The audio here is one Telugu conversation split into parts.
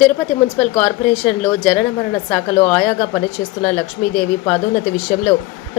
తిరుపతి మున్సిపల్ కార్పొరేషన్లో జనన మరణ శాఖలో ఆయాగా పనిచేస్తున్న లక్ష్మీదేవి పదోన్నతి విషయంలో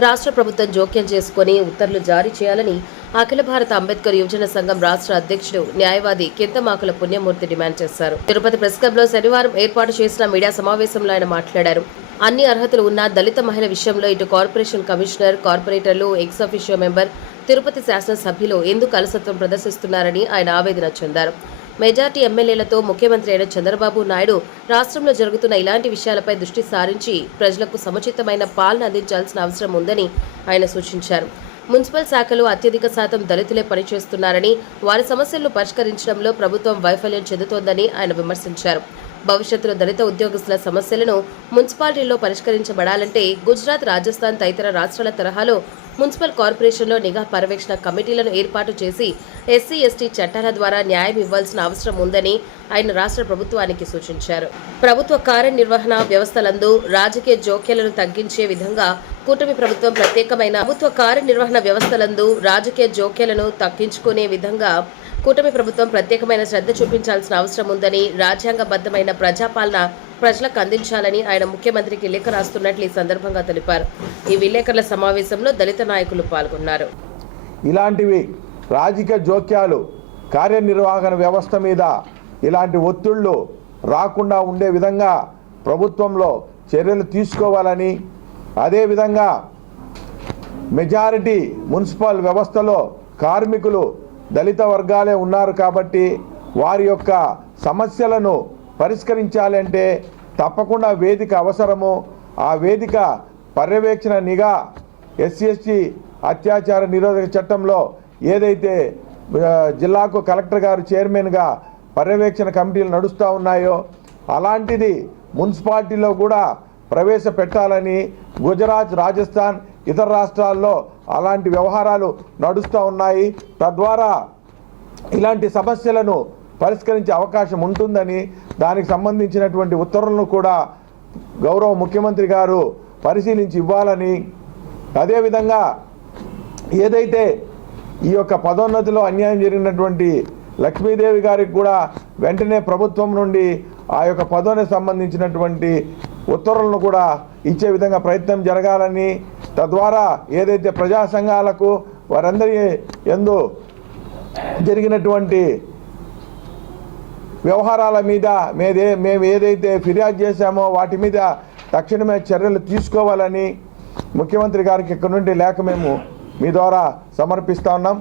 రాష్ట్ర ప్రభుత్వం జోక్యం చేసుకుని ఉత్తర్వులు జారీ చేయాలని అఖిల భారత అంబేద్కర్ యువజన సంఘం రాష్ట్ర అధ్యక్షుడు న్యాయవాది కింతమాకుల పుణ్యమూర్తి డిమాండ్ చేశారు. తిరుపతి ప్రెస్ క్లబ్లో శనివారం ఏర్పాటు చేసిన మీడియా సమావేశంలో ఆయన మాట్లాడారు. అన్ని అర్హతలు ఉన్న దళిత మహిళ విషయంలో ఇటు కార్పొరేషన్ కమిషనర్, కార్పొరేటర్లు, ఎక్స్ అఫిషియో మెంబర్, తిరుపతి శాసనసభ్యులు ఎందుకు అలసత్వం ప్రదర్శిస్తున్నారని ఆయన ఆవేదన చెందారు. మెజార్టీ ఎమ్మెల్యేలతో ముఖ్యమంత్రి అయిన చంద్రబాబు నాయుడు రాష్ట్రంలో జరుగుతున్న ఇలాంటి విషయాలపై దృష్టి సారించి ప్రజలకు సముచితమైన పాలన అందించాల్సిన అవసరం ఉందని ఆయన సూచించారు. మున్సిపల్ శాఖలో అత్యధిక శాతం దళితులే పనిచేస్తున్నారని, వారి సమస్యలను పరిష్కరించడంలో ప్రభుత్వం వైఫల్యం చెందుతోందని ఆయన విమర్శించారు. భవిష్యత్తులో దళిత ఉద్యోగస్తుల సమస్యలను మున్సిపాలిటీల్లో పరిష్కరించబడాలంటే గుజరాత్, రాజస్థాన్ తదితర రాష్ట్రాల తరహాలో మున్సిపల్ కార్పొరేషన్లో నిఘా పర్యవేక్షణ కమిటీలను ఏర్పాటు చేసి ఎస్సీ, ఎస్టీ చట్టాల ద్వారా న్యాయం ఇవ్వాల్సిన అవసరం ఉందని ఆయన రాష్ట్ర ప్రభుత్వానికి సూచించారు. ప్రభుత్వ కార్యనిర్వహణ వ్యవస్థలందు రాజకీయ జోక్యాలను తగ్గించే విధంగా కూటమి ప్రభుత్వం ప్రత్యేకమైన శ్రద్ధ చూపించాల్సిన అవసరం ఉందని, రాజ్యాంగబద్ధమైన ప్రజాపాలన ప్రజలకు అందించాలని ఆయన ముఖ్యమంత్రికి లేఖ రాస్తున్నట్లు ఈ సందర్భంగా తెలిపారు. ఈ విలేకరుల సమావేశంలో దళిత నాయకులు పాల్గొన్నారు. ఇలాంటివి రాజకీయ జోక్యాలు కార్యనిర్వహణ వ్యవస్థ మీద ఇలాంటి ఒత్తిళ్లు రాకుండా ఉండే విధంగా ప్రభుత్వంలో చర్యలు తీసుకోవాలని, అదేవిధంగా మెజారిటీ మున్సిపల్ వ్యవస్థలో కార్మికులు దళిత వర్గాలే ఉన్నారు కాబట్టి వారి యొక్క సమస్యలను పరిష్కరించాలంటే తప్పకుండా వేదిక అవసరము. ఆ వేదిక పర్యవేక్షణ నిఘా ఎస్సీ ఎస్టీ అత్యాచార నిరోధక చట్టంలో ఏదైతే జిల్లాకు కలెక్టర్ గారు చైర్మన్గా పర్యవేక్షణ కమిటీలు నడుస్తూ ఉన్నాయో అలాంటిది మున్సిపాలిటీలో కూడా ప్రవేశపెట్టాలని, గుజరాత్, రాజస్థాన్ ఇతర రాష్ట్రాల్లో అలాంటి వ్యవహారాలు నడుస్తూ ఉన్నాయి. తద్వారా ఇలాంటి సమస్యలను పరిష్కరించే అవకాశం ఉంటుందని, దానికి సంబంధించినటువంటి ఉత్తర్వులను కూడా గౌరవ ముఖ్యమంత్రి గారు పరిశీలించి ఇవ్వాలని, అదేవిధంగా ఏదైతే ఈ యొక్క పదోన్నతిలో అన్యాయం జరిగినటువంటి లక్ష్మీదేవి గారికి కూడా వెంటనే ప్రభుత్వం నుండి ఆ యొక్క పదోన్నతికి సంబంధించినటువంటి ఉత్తర్వులను కూడా ఇచ్చే విధంగా ప్రయత్నం జరగాలని, తద్వారా ఏదైతే ప్రజా సంఘాలకు వారందరి యందు జరిగినటువంటి వ్యవహారాల మీద మేము ఏదైతే ఫిర్యాదు చేశామో వాటి మీద తక్షణమే చర్యలు తీసుకోవాలని ముఖ్యమంత్రి గారికి ఇక్కడ నుండి లేఖ మేము మీ ద్వారా సమర్పిస్తా ఉన్నాం.